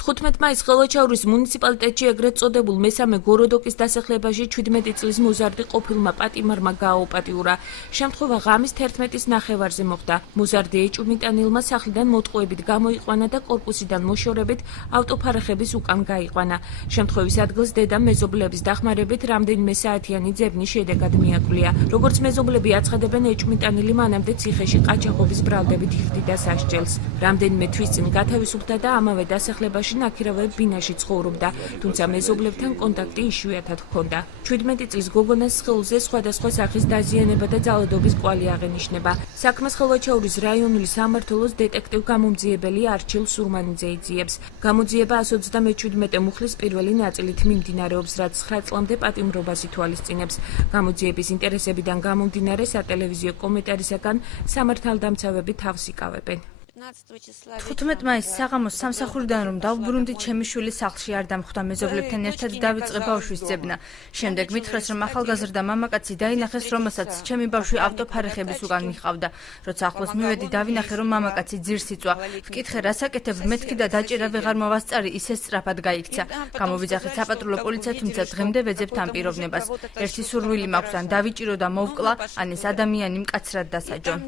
15 მაისს ხელვაჩაურის მუნიციპალიტეტში ეგრეთ წოდებულ მესამე გოროდოკის დასახლებაში 17 წლის მოზარდი ყოფილმა პატიმარმა გააუპატიურა. შემთხვევა ღამის 11-ის ნახევარზე მოხდა. მოზარდი ეჭვმიტანილმა სახლიდან მოტყუებით გამოიყვანა და კორპუსიდან მოშორებით ავტოფარეხების უკან გაიყვანა. შემთხვევის ადგილს დედამ მეზობლების დახმარებით რამდენიმე საათიანი ძებნის შედეგად მიაკვლია. როგორც მეზობლები აცხადებენ, ეჭვმიტანილი მანამდე ციხეში ყაჩაღობის ბრალდებით იხდიდა სასჯელს. რამდენიმე თვის წინ გათავისუფლდა და ამავე დასახლებაში ნაქირავებ ბინაში ცხოვრობდა, თუმცა მეზობლებთან კონტაქტი იშვიათად ჰქონდა. 17 წლის გოგონას სხეულზე სხვადასხვა სახის დაზიანება და ძალადობის კვალი აღენიშნება. საქმეს ხელვაჩაურის რაიონული სამმართველოს დეტექტივ გამომძიებელი არჩილ სურმანიძე იძიებს. გამოძიება 127 მუხლის პირველი ნაწილით მიმდინარეობს, რაც 9 წლამდე პატიმრობას ითვალისწინებს. გამოძიების ინტერესებიდან გამომდინარე სატელევიზიო კომენტარისაგან სამართალდამცავები თავს იკავებენ. 15 მაისს საღამოს სამსახურიდან რომ დავბრუნდით, ჩემი შვილი სახლში არ დამხვდა, მეზობლებთან ერთად დავიწყე ბავშვის ძებნა. შემდეგ მითხრეს, რომ ახალგაზრდა მამაკაცი დაინახეს, რომელსაც ჩემი ბავშვი ავტოფარეხების უკან მიყავდა. როცა ახლოს მივედი, დავინახე, რომ მამაკაცი ძირს იწვა. ვკითხე, რას აკეთებ, მეთქი და დაჭერა ვეღარ მოვასწარი, ისე სწრაფად გაიქცა. გამოვიძახეთ საპატრულო პოლიცია, თუმცა დღემდე ვეძებთ ამ პიროვნებას. ერთი სურვილი მაქვს, ან დავიჭირო და მოვკლა, ან ეს ადამიანი მკაცრად დასაჯონ.